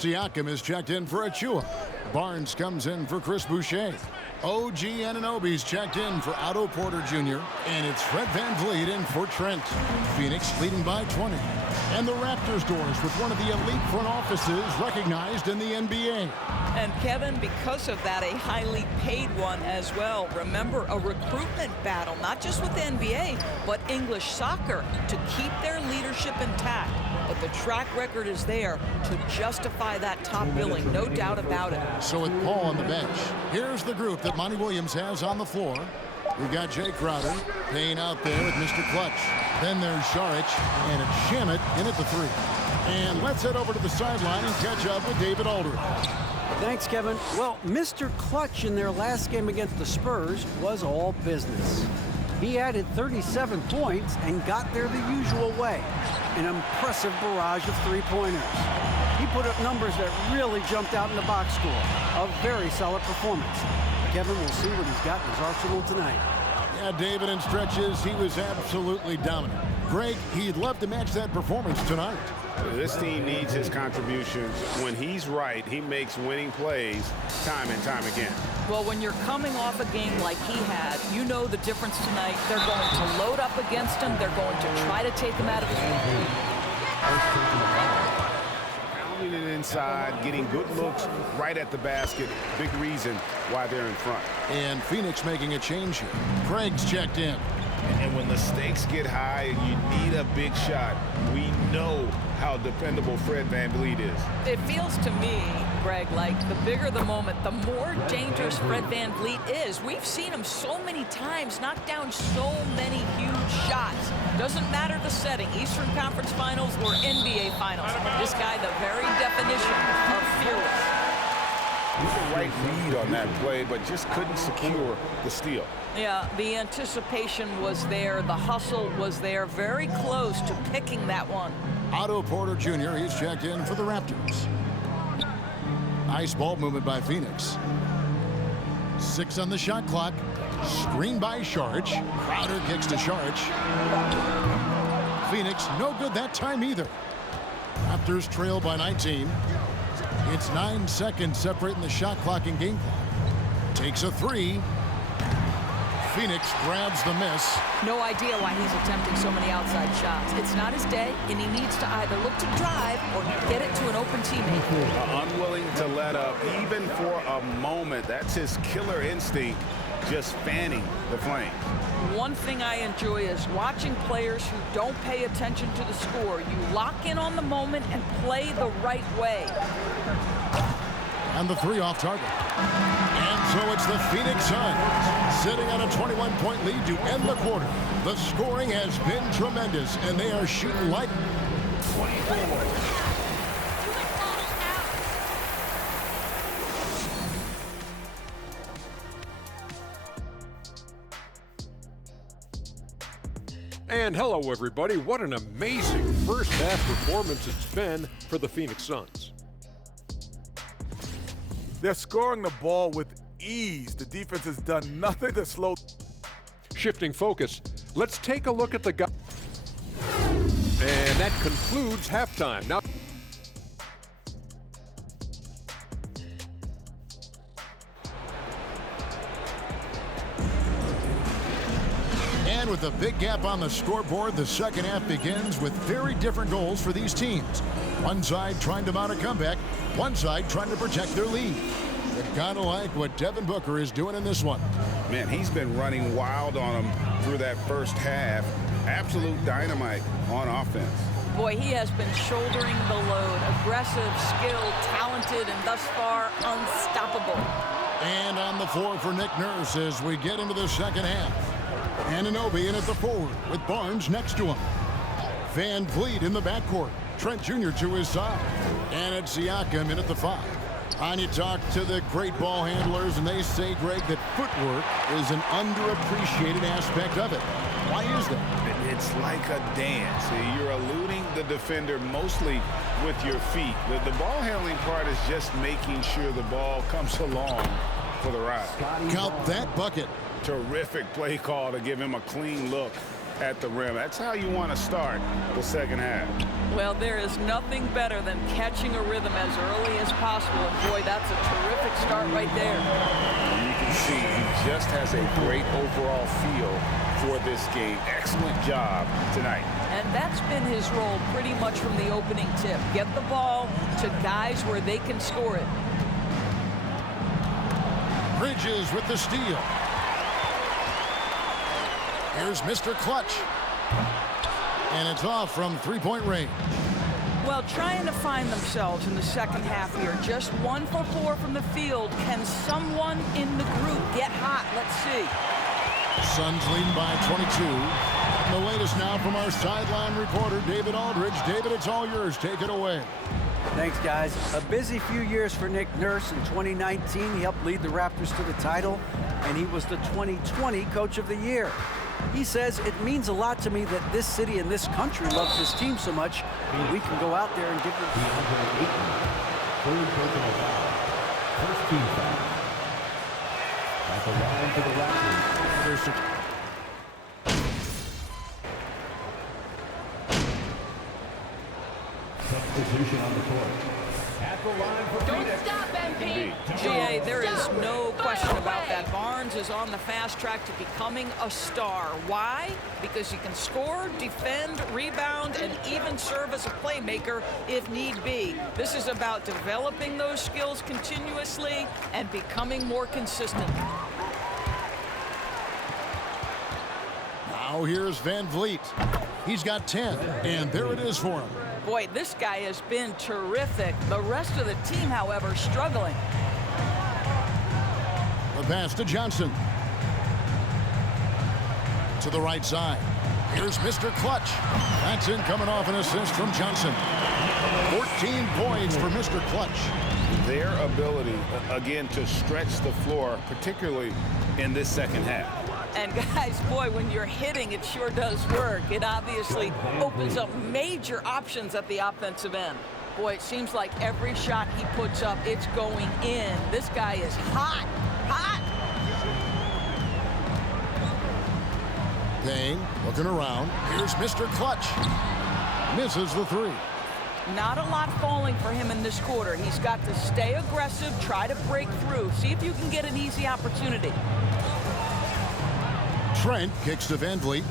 Siakam is checked in for Achua. Barnes comes in for Chris Boucher. OG Anunoby's checked in for Otto Porter Jr. And it's Fred VanVleet in for Trent. Phoenix leading by 20. And the Raptors doors with one of the elite front offices recognized in the NBA. And Kevin, because of that, a highly paid one as well. Remember, a recruitment battle, not just with the NBA, but English soccer to keep their leadership intact. But the track record is there to justify that top billing, no doubt about it. So with Paul on the bench, here's the group that Monty Williams has on the floor. We've got Jay Crowder, Payne out there with Mr. Clutch. Then there's Saric, and it's Shamet in at the 3. And let's head over to the sideline and catch up with David Aldridge. Thanks, Kevin. Well, Mr. Clutch in their last game against the Spurs was all business. He added 37 points and got there the usual way. An impressive barrage of three-pointers. He put up numbers that really jumped out in the box score. A very solid performance. Kevin, will see what he's got in his arsenal tonight. Yeah, David, in stretches, he was absolutely dominant. Greg, he'd love to match that performance tonight. This team needs his contributions. When he's right, he makes winning plays time and time again. Well, when you're coming off a game like he had, you know the difference tonight. They're going to load up against him. They're going to try to take him out of his game. Pounding it inside, getting good looks right at the basket. Big reason why they're in front. And Phoenix making a change here. Craig's checked in. And when the stakes get high and you need a big shot, we know how dependable Fred VanVleet is. It feels to me, Greg, like the bigger the moment, the more dangerous Fred VanVleet is. We've seen him so many times knock down so many huge shots. Doesn't matter the setting, Eastern Conference Finals or NBA Finals. This guy, the very definition of fearless. The right read on that play, but just couldn't secure the steal. Yeah, the anticipation was there. The hustle was there. Very close to picking that one. Otto Porter Jr., he's checked in for the Raptors. Nice ball movement by Phoenix. 6 on the shot clock. Screen by Saric. Crowder kicks to Saric. Phoenix, no good that time either. Raptors trail by 19. It's 9 seconds separating the shot clock and game clock. Takes a 3. Phoenix grabs the miss. No idea why he's attempting so many outside shots. It's not his day, and he needs to either look to drive or get it to an open teammate. Unwilling to let up, even for a moment. That's his killer instinct, just fanning the flames. One thing I enjoy is watching players who don't pay attention to the score. You lock in on the moment and play the right way. And the 3 off target. And so it's the Phoenix Suns sitting on a 21-point lead to end the quarter. The scoring has been tremendous, and they are shooting like 24. And hello, everybody. What an amazing first half performance it's been for the Phoenix Suns. They're scoring the ball with ease. The defense has done nothing to slow. Shifting focus, let's take a look at the guy. And that concludes halftime. Now, and with a big gap on the scoreboard, the second half begins with very different goals for these teams. One side trying to mount a comeback, one side trying to protect their lead. You gotta like what Devin Booker is doing in this one. Man, he's been running wild on them through that first half. Absolute dynamite on offense. Boy, he has been shouldering the load. Aggressive, skilled, talented, and thus far unstoppable. And on the floor for Nick Nurse as we get into the second half. Anunoby in at the forward with Barnes next to him. VanVleet in the backcourt. Trent Jr. to his side. And it's Siakam in at the 5. And you talk to the great ball handlers, and they say, Greg, that footwork is an underappreciated aspect of it. Why is that? It's like a dance. You're eluding the defender mostly with your feet. The ball handling part is just making sure the ball comes along for the ride. Count that bucket. Terrific play call to give him a clean look. at the rim. That's how you want to start the second half. Well, there is nothing better than catching a rhythm as early as possible. And boy, that's a terrific start right there. You can see he just has a great overall feel for this game. Excellent job tonight. And that's been his role pretty much from the opening tip. Get the ball to guys where they can score it. Bridges with the steal. Here's Mr. Clutch. And it's off from three-point range. Well, trying to find themselves in the second half here. Just 1 for 4 from the field. Can someone in the group get hot? Let's see. Suns leading by 22. And the latest now from our sideline reporter, David Aldridge. David, it's all yours. Take it away. Thanks, guys. A busy few years for Nick Nurse. In 2019, he helped lead the Raptors to the title, and he was the 2020 Coach of the Year. He says, it means a lot to me that this city and this country loves this team so much, and we can go out there and give them... First team foul. At the line for the Raptors. Substitution on the court. At the line for Don't stop, MP. GA, there is no question about that. Barnes is on the fast track to becoming a star. Why? Because he can score, defend, rebound, and even serve as a playmaker if need be. This is about developing those skills continuously and becoming more consistent. Now here's Van Vliet. He's got 10, and there it is for him. Boy, this guy has been terrific. The rest of the team, however, struggling. The pass to Johnson. To the right side. Here's Mr. Clutch. That's in, coming off an assist from Johnson. 14 points for Mr. Clutch. Their ability, again, to stretch the floor, particularly in this second half. And guys, boy, when you're hitting, it sure does work. It obviously opens up major options at the offensive end. Boy, it seems like every shot he puts up, it's going in. This guy is hot, hot. Payne looking around. Here's Mr. Clutch. Misses the three. Not a lot falling for him in this quarter. He's got to stay aggressive, try to break through. See if you can get an easy opportunity. Trent kicks to Van Vliet.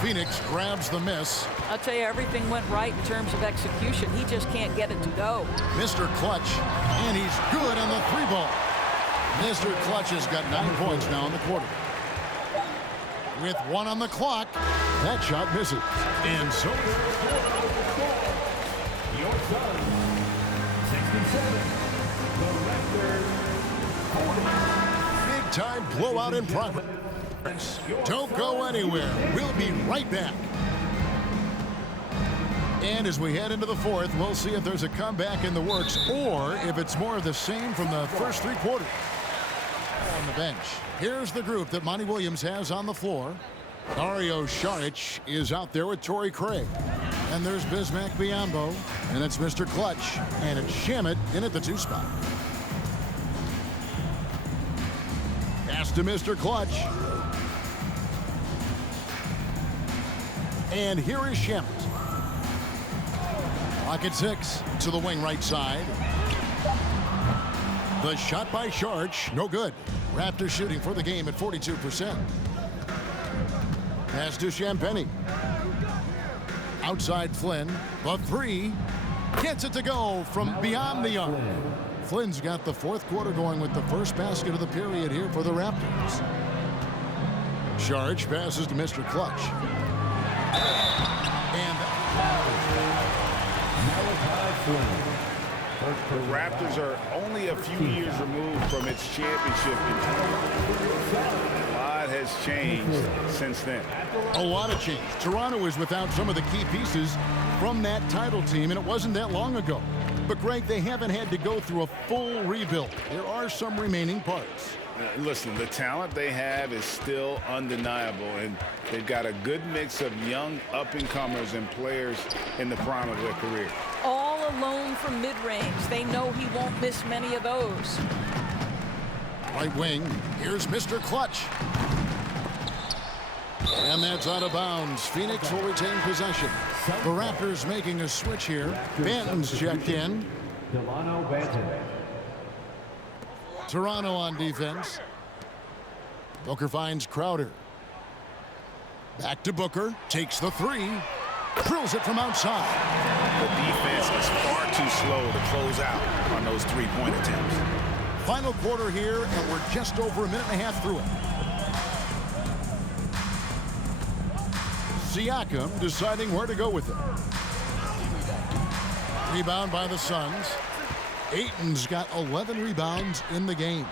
Phoenix grabs the miss. I'll tell you, everything went right in terms of execution. He just can't get it to go. Mr. Clutch, and he's good on the three ball. Mr. Clutch has got 9 points now in the quarter. With 1 on the clock, that shot misses. And so your Suns, 67. The Raptors, 40. time blowout in progress. Don't go anywhere. We'll be right back. And as we head into the fourth, we'll see if there's a comeback in the works or if it's more of the same from the first 3 quarters. On the bench, here's the group that Monty Williams has on the floor. Dario Saric is out there with Torrey Craig. And there's Bismack Biyombo. And it's Mr. Clutch. And it's Shamet in at the 2 spot. Pass to Mr. Clutch. And here is Shamet. Clock at 6 to the wing right side. The shot by Saric, no good. Raptors shooting for the game at 42%. Pass to Champagnie. Outside Flynn. The 3. Gets it to go from beyond the arc. Flynn's got the 4th quarter going with the first basket of the period here for the Raptors. Saric passes to Mr. Clutch. And the Raptors are only a few years removed from its championship. A lot has changed since then. A lot of change. Toronto is without some of the key pieces from that title team, and it wasn't that long ago. But, Greg, they haven't had to go through a full rebuild. There are some remaining parts. Listen, the talent they have is still undeniable, and they've got a good mix of young up-and-comers and players in the prime of their career. All alone from mid-range. They know he won't miss many of those. Right wing, here's Mr. Clutch. And that's out of bounds. Phoenix will retain possession. The Raptors making a switch here. Banton's checked in. Delano Banton. Toronto on defense. Booker finds Crowder. Back to Booker. Takes the three. Drills it from outside. The defense is far too slow to close out on those three-point attempts. Final quarter here, and we're just over a minute and a half through it. Siakam deciding where to go with it. Rebound by the Suns. Ayton's got 11 rebounds in the game.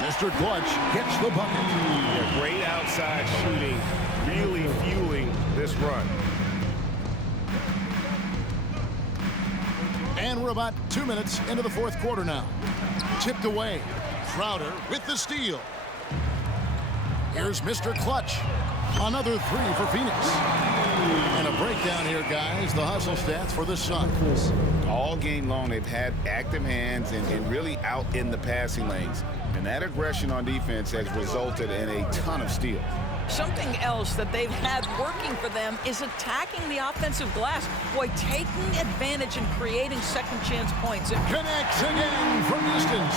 Mr. Clutch gets the bucket. Yeah, great outside shooting, really fueling this run. And we're about 2 minutes into the fourth quarter now. Tipped away. Crowder with the steal. Here's Mr. Clutch. Another three for Phoenix. And a breakdown here, guys. The hustle stats for the Suns. All game long, they've had active hands and really out in the passing lanes. And that aggression on defense has resulted in a ton of steals. Something else that they've had working for them is attacking the offensive glass. Boy, taking advantage and creating second chance points. Connects again from distance.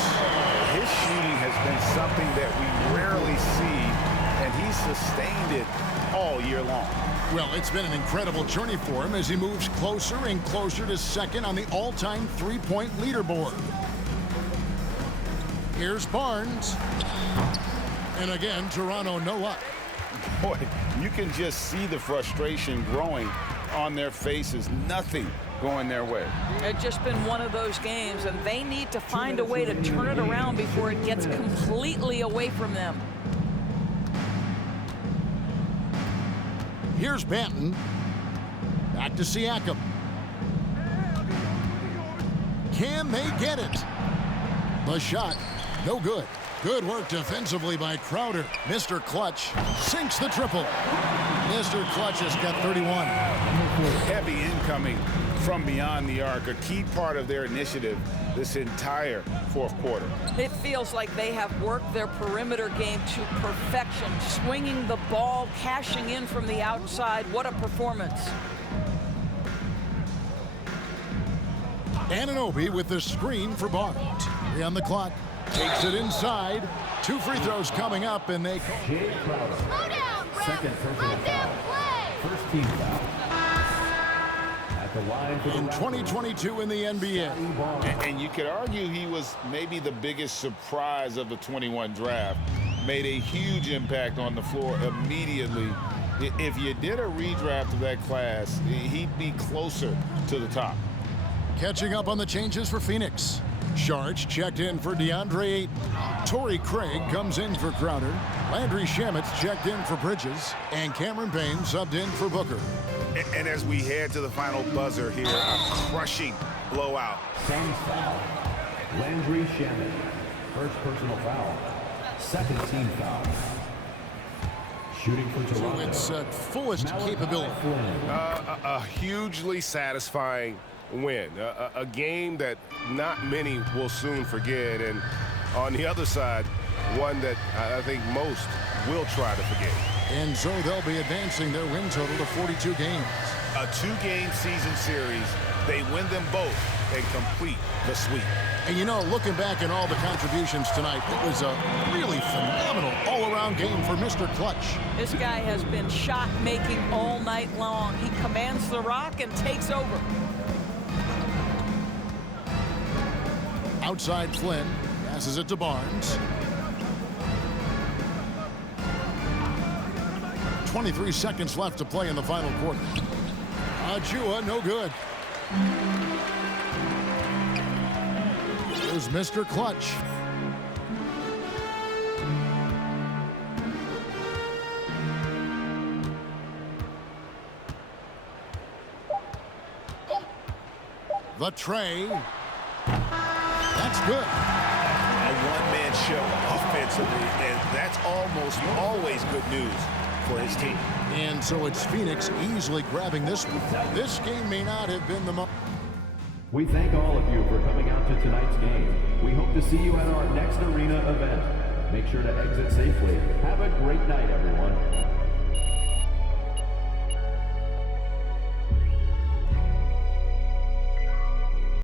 His shooting has been something that we rarely see, and he's sustained it all year long. Well, it's been an incredible journey for him as he moves closer and closer to second on the all-time three-point leaderboard. Here's Barnes. And again, Toronto no luck. Boy, you can just see the frustration growing on their faces. Nothing going their way. It's just been one of those games, and they need to find a way to turn it around before it gets completely away from them. Here's Banton. Back to Siakam. Can they get it? The shot, no good. Good work defensively by Crowder. Mr. Clutch sinks the triple. Mr. Clutch has got 31. Heavy incoming from beyond the arc, a key part of their initiative this entire fourth quarter. It feels like they have worked their perimeter game to perfection, swinging the ball, cashing in from the outside. What a performance. Anunoby with the screen for Barnes. 3 on the clock. Takes it inside. 2 free throws coming up, and they... Jay Crowder. Slow down, bro. Second personal Let them foul. play. First team foul. At the line for the In Raptors, 2022 in the NBA. And you could argue he was maybe the biggest surprise of the 21 draft. Made a huge impact on the floor immediately. If you did a redraft of that class, he'd be closer to the top. Catching up on the changes for Phoenix. Sharch checked in for DeAndre Ayton. Torrey Craig comes in for Crowder. Landry Shamit's checked in for Bridges. And Cameron Payne subbed in for Booker. And as we head to the final buzzer here, a crushing blowout. Sam's foul. Landry Shamet. First personal foul. Second team foul. Shooting for So Toronto. it's at fullest capability. A hugely satisfying win. A game that not many will soon forget. And on the other side, one that I think most will try to forget. And so they'll be advancing their win total to 42 games. A 2-game season series. They win them both and complete the sweep. And you know, looking back at all the contributions tonight, it was a really phenomenal all-around game for Mr. Clutch. This guy has been shot-making all night long. He commands the rock and takes over. Outside Flynn passes it to Barnes. 23 seconds left to play in the final quarter. Ajua, no good. Here's Mr. Clutch. The tray. That's good. A one-man show offensively, and that's almost always good news for his team. And so it's Phoenix easily grabbing this one. This game may not have been the most... We thank all of you for coming out to tonight's game. We hope to see you at our next arena event. Make sure to exit safely. Have a great night, everyone.